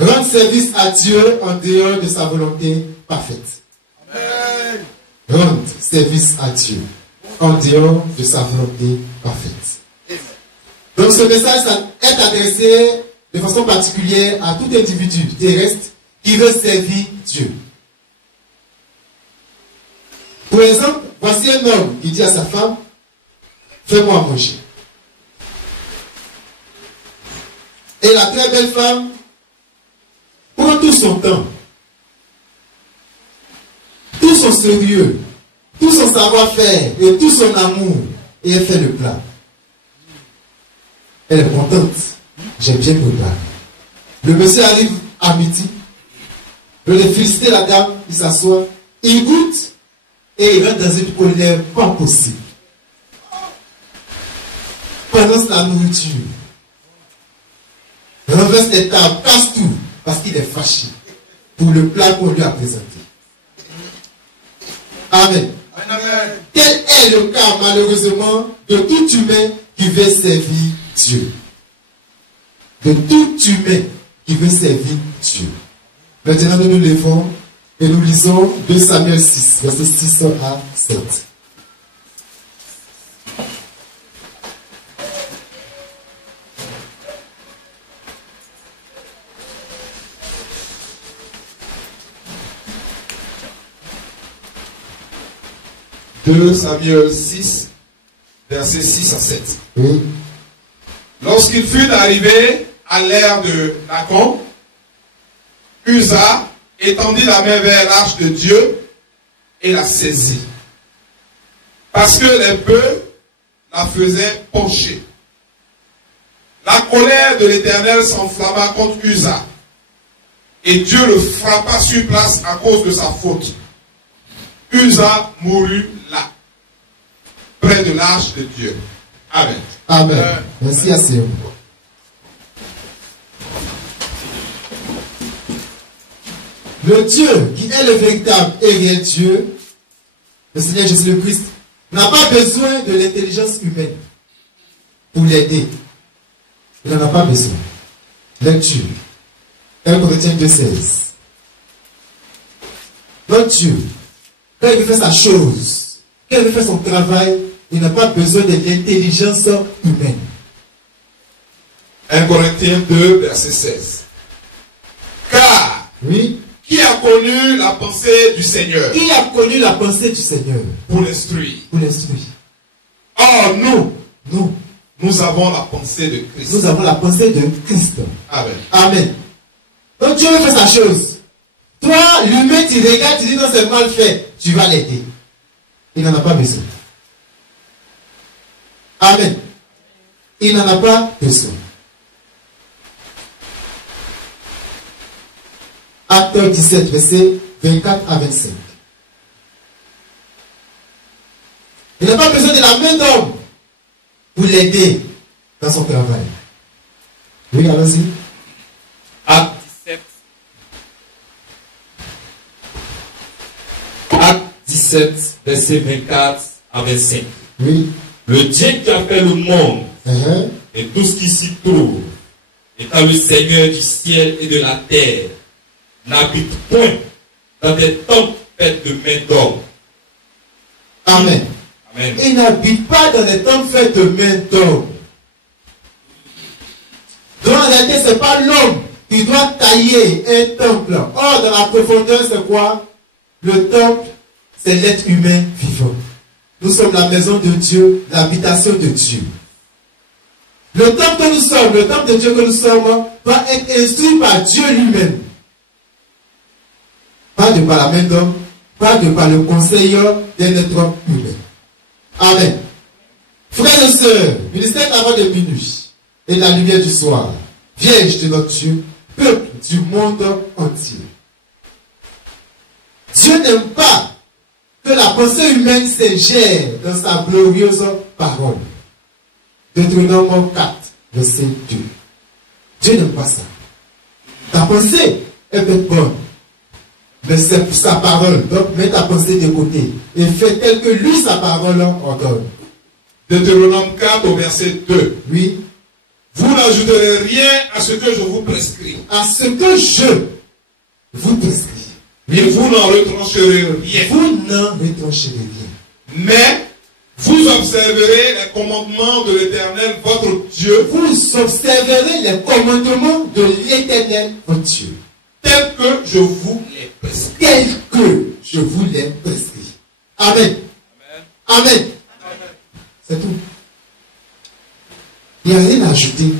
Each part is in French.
Rendre service à Dieu en dehors de sa volonté parfaite. Amen. Rendre service à Dieu en dehors de sa volonté parfaite. Donc ce message est adressé de façon particulière à tout individu terrestre qui veut servir Dieu. Pour exemple, voici un homme qui dit à sa femme, fais-moi manger. Et la très belle femme prend tout son temps, tout son sérieux, tout son savoir-faire et tout son amour, et elle fait le plat. Elle est contente. J'aime bien le plat. Le monsieur arrive à midi. Je vais féliciter la dame, il s'assoit, il goûte et il rentre dans une colère pas possible. Pendant la nourriture, renverse les tables, casse tout, parce qu'il est fâché pour le plat qu'on lui a présenté. Amen. Amen. Quel est le cas, malheureusement, de tout humain qui veut servir Dieu? De tout humain qui veut servir Dieu. Maintenant, nous nous levons et nous lisons 2 Samuel 6, verset 6 à 7. « 2 Samuel 6, versets 6 à 7. Oui. Lorsqu'il fut arrivé à l'ère de Nacon, Uza étendit la main vers l'arche de Dieu et la saisit. Parce que les bœufs la faisaient pencher. La colère de l'Éternel s'enflamma contre Uza. Et Dieu le frappa sur place à cause de sa faute. Uza mourut là, près de l'arche de Dieu. Amen. Amen. Merci à Seigneur. Le Dieu qui est le véritable et réel Dieu, le Seigneur Jésus-Christ, n'a pas besoin de l'intelligence humaine pour l'aider. Il n'en a pas besoin. Lecture. 1 Corinthiens 2,16. Notre Dieu, quand il veut faire sa chose, quand il veut faire son travail, il n'a pas besoin de l'intelligence humaine. 1 Corinthiens 2, verset 16. Car, Oui. qui a connu la pensée du Seigneur Qui a connu la pensée du Seigneur pour l'instruire? pour l'instruire? Or, Nous, nous avons la pensée de Christ. nous avons la pensée de Christ. Amen. Amen. Donc Dieu veut faire sa chose. Toi, l'humain, tu regardes, tu dis non, c'est mal fait. Tu vas l'aider. Il n'en a pas besoin. Amen. Il n'en a pas besoin. Acte 17, verset 24 à 25. Il n'a pas besoin de la main d'homme pour l'aider dans son travail. Oui, allons-y. Acte 17. Acte 17, verset 24 à 25. Oui. Le Dieu qui a fait le monde Uh-huh. et tout ce qui s'y trouve, étant le Seigneur du ciel et de la terre, n'habite point dans des temples faits de main d'homme. Amen. Amen. Il n'habite pas dans les temples faits de main d'homme. Donc en réalité, ce n'est pas l'homme qui doit tailler un temple. Or, dans la profondeur, c'est quoi? Le temple, c'est l'être humain vivant. Nous sommes la maison de Dieu, l'habitation de Dieu. Le temple que nous sommes, le temple de Dieu que nous sommes, doit être instruit par Dieu lui-même. Pas de par la main d'homme, pas de par le conseiller d'un être humain. Amen. Frères et sœurs, ministère avant de minuit et la lumière du soir, Vierge de notre Dieu, peuple du monde entier. Dieu n'aime pas que la pensée humaine s'ingère dans sa glorieuse parole. Deutéronome 4, verset 2. Dieu n'aime pas ça. Ta pensée, elle peut être bonne. Mais c'est pour sa parole. Donc, mets ta pensée de côté. Et fais tel que lui, sa parole, ordonne. Deutéronome 4 au verset 2. Oui. Vous n'ajouterai rien à ce que je vous prescris. À ce que je vous prescris. Et vous n'en retrancherez rien. Vous n'en retrancherez rien. Mais vous observerez les commandements de l'Éternel, votre Dieu. Vous observerez les commandements de l'Éternel, votre Dieu. Tels que je vous les prescris. Tels que je vous les prescris. Amen. Amen. Amen. C'est tout. Il n'y a rien à ajouter.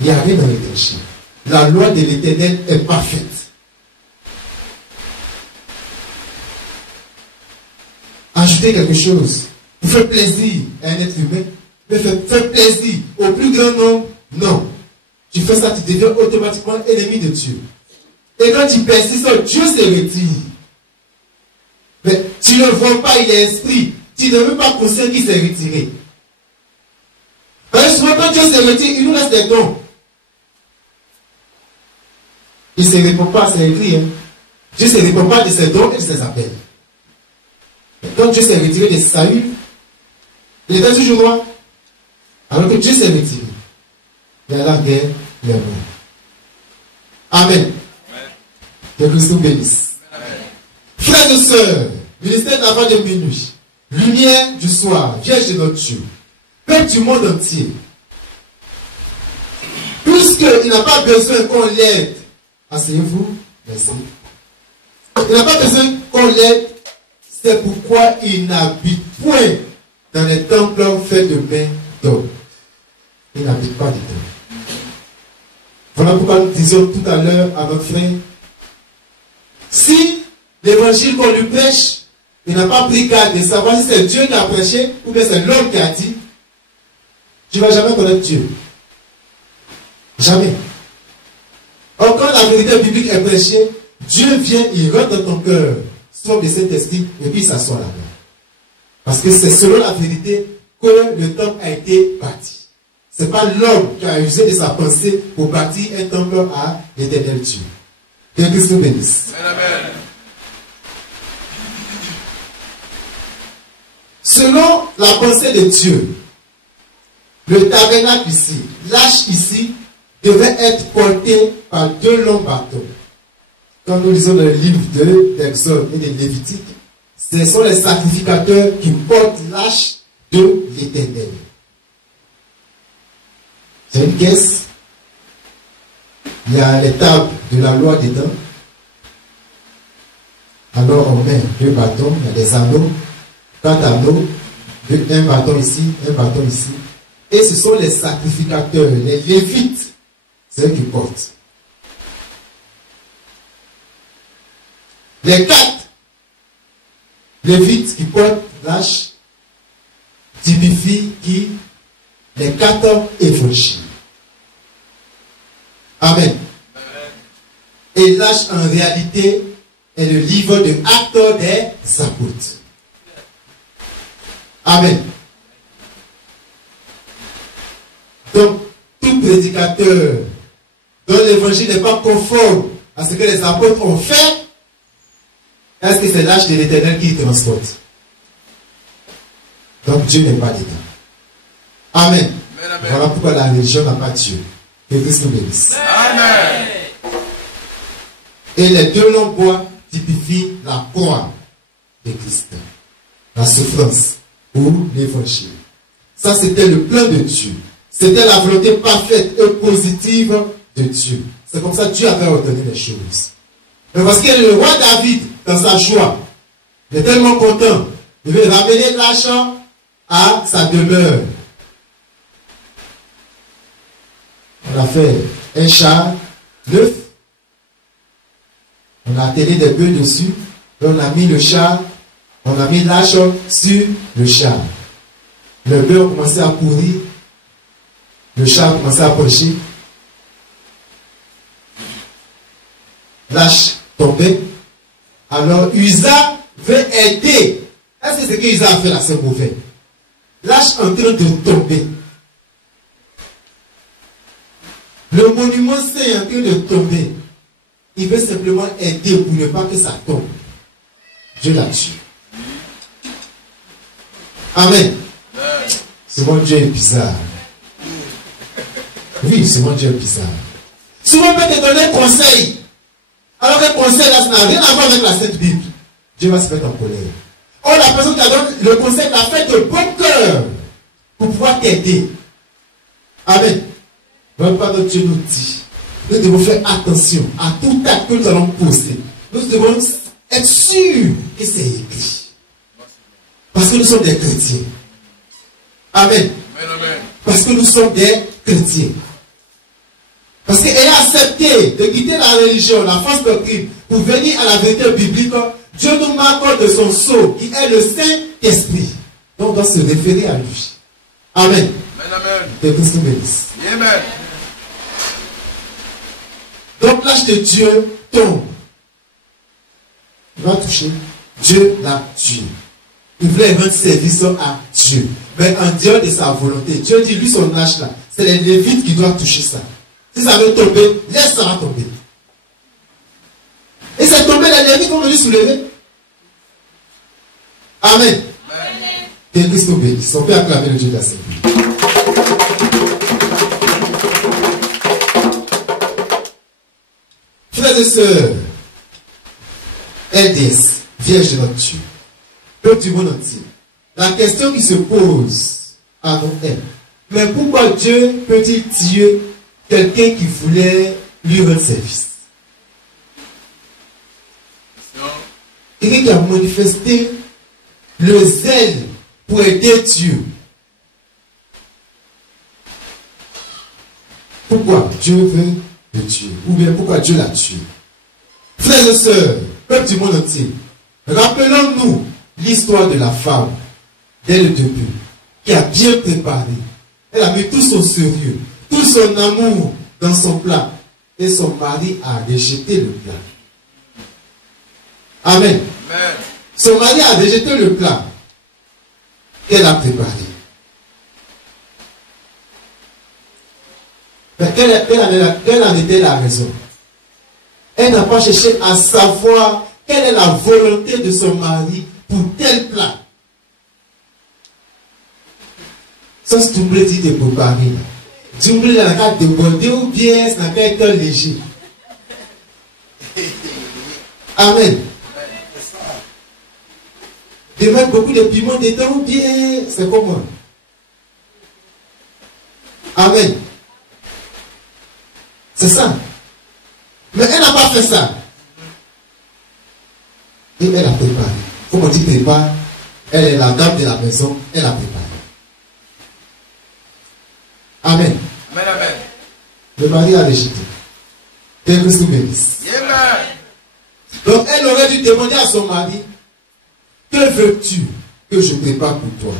Il n'y a rien à retrancher. La loi de l'Éternel est parfaite. Ajouter quelque chose pour faire plaisir à un être humain, mais faire plaisir au plus grand nombre, non. Tu fais ça, tu deviens automatiquement ennemi de Dieu. Et quand tu persistes, Dieu se retire. Mais tu ne le vois pas, il est esprit. Tu ne veux pas conscient qu'il s'est retiré. Parce que souvent, quand Dieu se retire, il nous laisse des dons. Il ne se répond pas, c'est écrit. Hein. Dieu ne se répond pas de ses dons et de ses appels. Quand Dieu s'est retiré de Saül, il était toujours roi. Alors que Dieu s'est retiré. Il y a la guerre, il est mort. Amen. Que Christ nous bénisse. Frères et sœurs, ministère d'avant de minuit, lumière du soir, Vierge de notre Dieu, Père du monde entier, puisqu'il n'a pas besoin qu'on l'aide, asseyez-vous, merci. Il n'a pas besoin qu'on l'aide. C'est pourquoi il n'habite point dans les temples faits de mains d'hommes. Il n'habite pas dedans. Voilà pourquoi nous disions tout à l'heure à notre frère, si l'évangile qu'on lui prêche, il n'a pas pris garde de savoir si c'est Dieu qui a prêché ou bien c'est l'homme qui a dit, tu ne vas jamais connaître Dieu. Jamais. Or, quand la vérité biblique est prêchée, Dieu vient, il rentre dans ton cœur. Sauve de cet esprit et puis il s'assoit là-bas. Parce que c'est selon la vérité que le temple a été bâti. Ce n'est pas l'homme qui a usé de sa pensée pour bâtir un temple à l'Éternel Dieu. Que Christ nous bénisse. Amen. Selon la pensée de Dieu, le tabernacle ici, l'arche ici, devait être porté par 2 longs bâtons. Quand nous lisons dans le livre d'Exode et de Lévitique, ce sont les sacrificateurs qui portent l'arche de l'Éternel. C'est une caisse. Il y a les tables de la loi dedans. Alors on met 2 bâtons, il y a des anneaux, 4 anneaux, un bâton ici, un bâton ici. Et ce sont les sacrificateurs, les Lévites, c'est eux qui portent. Les 4 Lévites qui portent l'arche typifient qui les 4 évangiles. Amen. Et l'arche en réalité est le livre de Actes des Apôtres. Amen. Donc, tout prédicateur dont l'évangile n'est pas conforme à ce que les apôtres ont fait, est-ce que c'est l'arche de l'Éternel qui transporte? Donc Dieu n'est pas dedans. Amen. Amen. Voilà pourquoi la religion n'a pas Dieu. Que Christ nous bénisse. Amen. Et les 2 longs bois typifient la croix de Christ. La souffrance ou l'évangile. Ça, c'était le plan de Dieu. C'était la volonté parfaite et positive de Dieu. C'est comme ça que Dieu avait ordonné les choses. Mais parce que le roi David, dans sa joie, il est tellement content. Il veut ramener l'argent à sa demeure. On a fait un char neuf. On a attelé des bœufs dessus. Et on a mis le char. On a mis l'argent sur le char. Le bœuf a commencé à courir. Le char a commencé à approcher. L'arche tombait. Alors Uza veut aider. Est-ce que ce que Uza a fait là, c'est mauvais? L'arche en train de tomber. Le monument saint en train de tomber. Il veut simplement aider pour ne pas que ça tombe. Dieu l'a tué. Amen. Souvent Dieu est bizarre. Oui, souvent Dieu est bizarre. Souvent on peut te donner un conseil. Alors que le conseil là, ça n'a rien à voir avec la Sainte Bible. Dieu va se mettre en colère. Or, la personne qui a donné le conseil l'a fait de bon cœur pour pouvoir t'aider. Amen. Voilà pourquoi notre Dieu nous dit, nous devons faire attention à tout acte que nous allons poser. Nous devons être sûrs que c'est écrit. Parce que nous sommes des chrétiens. Amen. Parce que nous sommes des chrétiens. Parce qu'ayant accepté de quitter la religion, la fausse doctrine, pour venir à la vérité biblique, Dieu nous marque de son sceau, qui est le Saint-Esprit. Donc on doit se référer à lui. Amen. Que Christ nous bénisse. Amen. Donc l'âge de Dieu tombe. Il va toucher. Dieu l'a tué. Il voulait rendre service à Dieu. Mais en dehors de sa volonté, Dieu dit, lui, son âge là, c'est les Lévites qui doivent toucher ça. Si ça veut tomber, laisse ça tomber. Et c'est tombé, les Lévites vont venir soulever. Amen. Que Christ nous bénisse. On peut acclamer le Dieu de la Sainte. Frères et sœurs, LDS, Vierge de notre Dieu, peuple du monde entier, la question qui se pose à nous est, mais pourquoi Dieu peut-il tuer quelqu'un qui voulait lui rendre service? Quelqu'un qui a manifesté le zèle pour aider Dieu. Pourquoi Dieu veut le tuer? Ou bien pourquoi Dieu l'a tué? Frères et sœurs, peuple du monde entier, rappelons-nous l'histoire de la femme dès le début, qui a bien préparé. Elle a mis tout son sérieux, tout son amour dans son plat. Et son mari a rejeté le plat. Amen. Amen. Son mari a rejeté le plat qu'elle a préparé. Mais quelle en était la raison? Elle n'a pas cherché à savoir quelle est la volonté de son mari pour tel plat. Ça, c'est tout le dit de préparer. Du blé dans la carte de border ou bien ça n'a qu'à être léger. Amen. De mettre beaucoup de piment dedans ou bien c'est comment? Amen. C'est ça. Mais elle n'a pas fait ça. Et elle a préparé. Comme on dit prépare, elle est la dame de la maison, elle a préparé. Amen. Amen, amen. Le mari a rejeté. Que Christ nous bénisse. Amen. Donc elle aurait dû demander à son mari, que veux-tu que je prépare pour toi?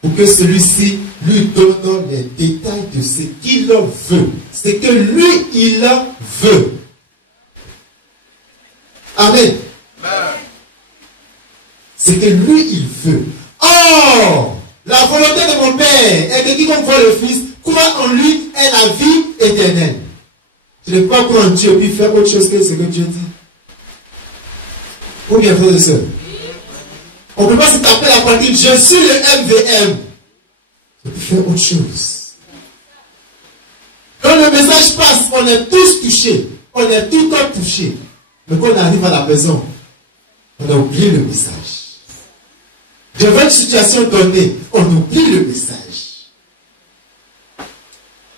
Pour que celui-ci lui donne les détails de ce qu'il veut. Ce que lui, il veut. Amen. Amen. Ce que lui, il veut. Or, la volonté de mon Père est que quiconque voit le Fils croit en lui et la vie éternelle. Tu ne peux pas croire en Dieu et puis faire autre chose que ce que Dieu dit. Ou bien, frères et sœurs, on ne peut pas se taper la poitrine, je suis le MVM. Je peux faire autre chose. Quand le message passe, on est tous touchés. On est tout le temps touchés. Mais quand on arrive à la maison, on a oublié le message. Devant une situation donnée, on oublie le message.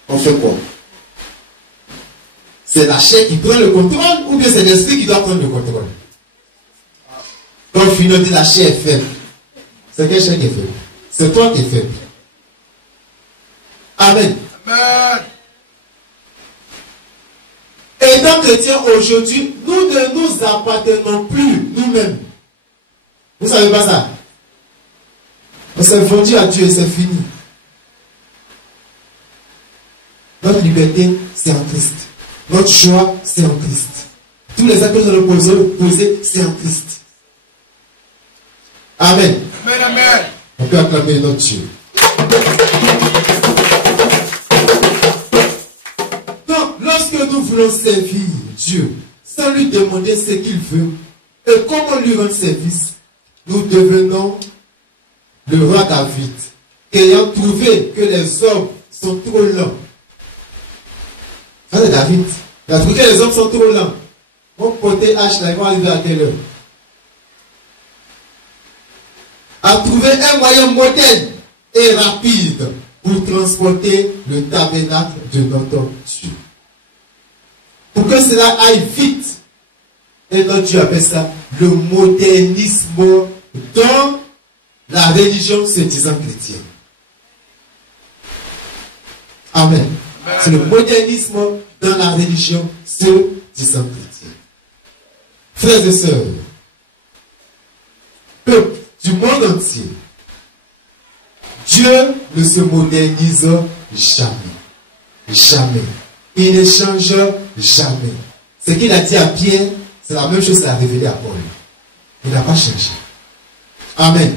On fait quoi? C'est la chair qui prend le contrôle ou bien c'est l'esprit qui doit prendre le contrôle? Quand Philo dit la chair est faible, c'est quelle chair qui est faible? C'est toi qui es faible. Amen. Amen. Étant chrétiens aujourd'hui, nous ne nous appartenons plus nous-mêmes. Vous ne savez pas ça? On s'est vendu à Dieu et c'est fini. Notre liberté, c'est en Christ. Notre choix, c'est en Christ. Tous les actes que nous allons poser, c'est en Christ. Amen. Amen, amen. On peut acclamer notre Dieu. Donc, lorsque nous voulons servir Dieu, sans lui demander ce qu'il veut et comment lui rendre service, nous devenons le roi David, ayant trouvé que les hommes sont trop lents Ça c'est David. Il a trouvé que les hommes sont trop lents. On portait hache là, ils vont arriver à quelle heure? A trouvé un moyen moderne et rapide pour transporter le tabernacle de notre Dieu. Pour que cela aille vite. Et notre Dieu appelle ça le modernisme dans la religion se disant chrétienne. Amen. C'est le modernisme dans la religion se disant chrétienne. Frères et sœurs, peuple du monde entier, Dieu ne se modernise jamais. Jamais. Il ne change jamais. Ce qu'il a dit à Pierre, c'est la même chose qu'il a révélé à Paul. Il n'a pas changé. Amen.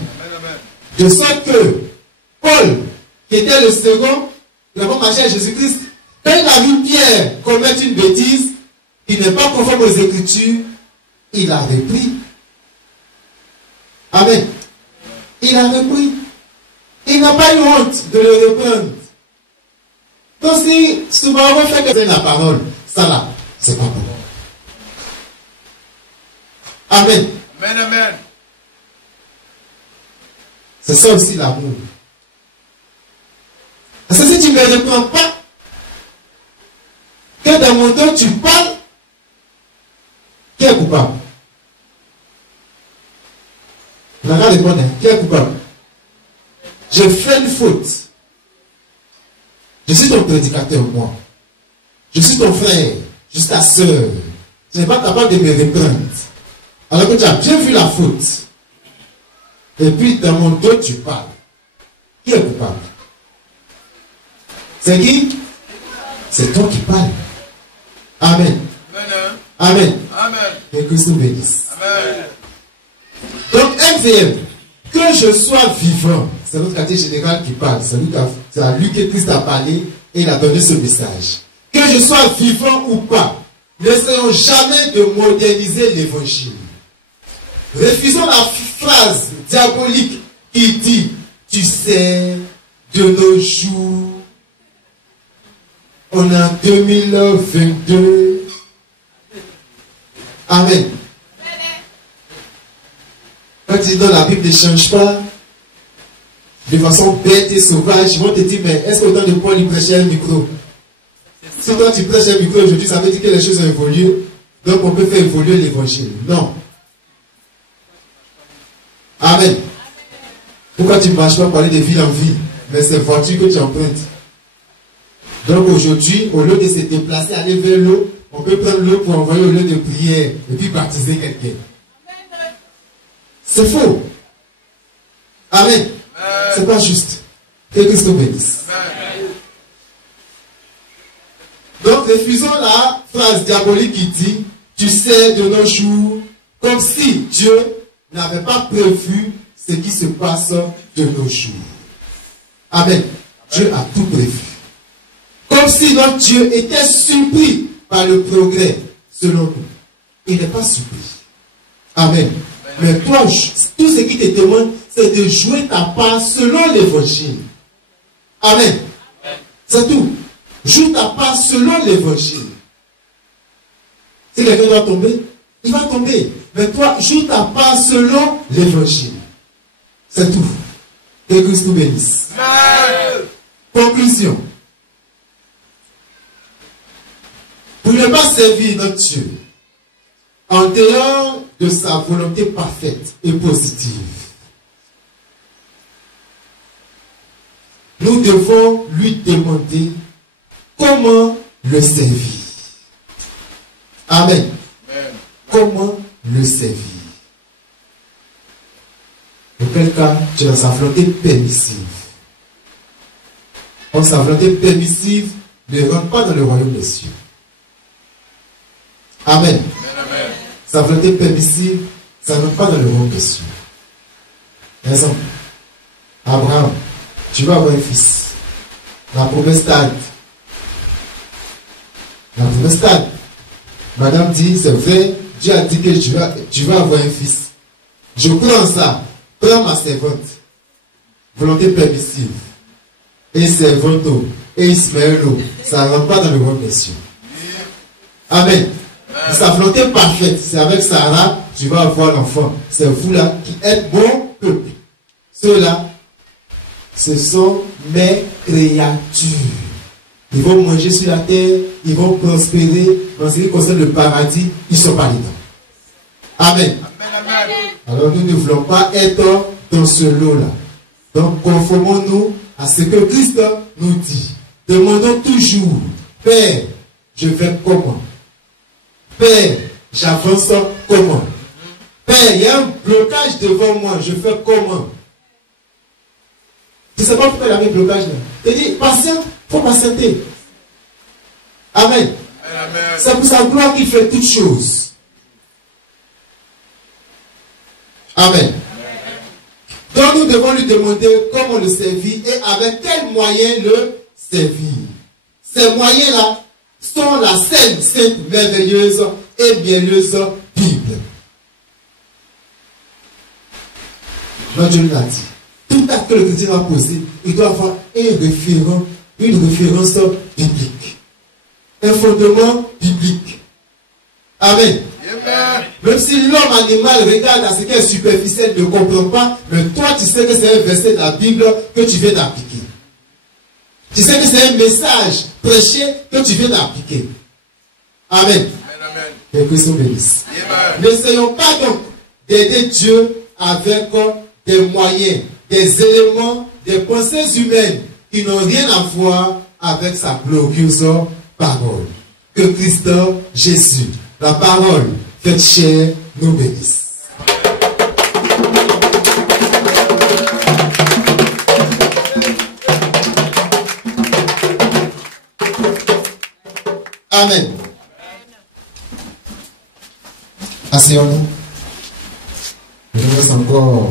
De sorte que Paul, qui était le second, il n'a pas marché à Jésus-Christ. Quand il a vu Pierre commettre une bêtise, il n'est pas conforme aux Écritures, il a repris. Amen. Il a repris. Il n'a pas eu honte de le reprendre. Donc si souvent on fait que c'est la parole, ça là, c'est pas bon. Amen. Amen, amen. C'est ça aussi l'amour. Parce que si tu ne me reprends pas, que dans mon dos tu parles, qui est coupable? On a répondre, qui est coupable? Je fais une faute. Je suis ton prédicateur, moi. Je suis ton frère. Je suis ta soeur. Tu n'es pas capable de me reprendre. Alors que tu as bien vu la faute. Et puis dans mon dos tu parles. Qui est coupable? C'est qui? C'est toi qui parles. Amen. Amen. Amen. Que Christ nous bénisse. Amen. Donc MVM, que je sois vivant, c'est notre quartier général qui parle. C'est à lui que Christ a parlé et il a donné ce message. Que je sois vivant ou pas, n'essayons jamais de moderniser l'évangile. Refusons la phrase diabolique qui dit, tu sais, de nos jours, on est en 2022. Amen. Quand tu dis non, la Bible ne change pas, de façon bête et sauvage, ils vont te dire, mais est-ce qu'au temps de Paul, il prêchait un micro? Si toi tu prêches un micro aujourd'hui, ça veut dire que les choses ont évolué, donc on peut faire évoluer l'évangile. Non. Amen. Pourquoi tu ne marches pas pour aller de ville en ville? Mais c'est voiture que tu empruntes. Donc aujourd'hui, au lieu de se déplacer, aller vers l'eau, on peut prendre l'eau pour envoyer au lieu de prière et puis baptiser quelqu'un. C'est faux. Amen. C'est pas juste. Que Christ nous bénisse. Donc refusons la phrase diabolique qui dit, tu sais de nos jours, comme si Dieu n'avait pas prévu ce qui se passe de nos jours. Amen. Dieu a tout prévu. Comme si notre Dieu était surpris par le progrès, selon nous. Il n'est pas surpris. Amen. Mais toi, tout ce qui te demande, c'est de jouer ta part selon l'évangile. Amen. C'est tout. Joue ta part selon l'évangile. Si quelqu'un doit tomber, il va tomber. Mais toi, joue ta part selon l'évangile. C'est tout. Que Christ nous bénisse. Conclusion. Pour ne pas servir notre Dieu en dehors de sa volonté parfaite et positive, nous devons lui demander comment le servir. Amen. Comment le servir? Auquel cas, tu es dans sa volonté permissive. Or, sa volonté permissive ne rentre pas dans le royaume des cieux. Amen. Sa volonté permissive, ça ne rentre pas dans le royaume des cieux. Exemple, Abraham, tu vas avoir un fils. La promesse tarde. La promesse tarde. Madame dit, c'est vrai, Dieu a dit que tu vas avoir un fils. Je prends ça. Prends ma servante. Volonté permissive. Et servante. Et Ismaël. Ça ne rentre pas dans le royaume des cieux. Amen. Sa volonté parfaite, c'est avec Sarah, tu vas avoir l'enfant. C'est vous là qui êtes mon peuple. Ceux-là, ce sont mes créatures. Ils vont manger sur la terre, ils vont prospérer. Dans ce qui concerne le paradis, ils ne sont pas dedans. Amen. Alors nous ne voulons pas être dans ce lot-là. Donc conformons-nous à ce que Christ nous dit. Demandons toujours, Père, je fais comment? Père, j'avance comment? Père, il y a un blocage devant moi, je fais comment? Tu ne sais pas pourquoi il y a un blocage là. Il dit, patiente, il faut patienter. Amen. C'est pour sa gloire qu'il fait toutes choses. Amen. Donc nous devons lui demander comment le servir et avec quels moyens le servir. Ces moyens-là sont la sainte, merveilleuse et bienheureuse Bible. Notre Dieu l'a dit. Tout acte que le chrétien va poser, il doit avoir un référent, une référence biblique. Un fondement biblique. Amen. Même si l'homme animal regarde à ce qui est superficiel, ne comprend pas, mais toi tu sais que c'est un verset de la Bible que tu viens d'appliquer. Tu sais que c'est un message prêché que tu viens d'appliquer. Amen. Que Christ nous bénisse. N'essayons pas donc d'aider Dieu avec des moyens, des éléments, des pensées humaines qui n'ont rien à voir avec sa glorieuse parole. Que Christ Jésus, la parole faite chair, nous bénisse. Amen. Asseyons-nous. Je vous laisse encore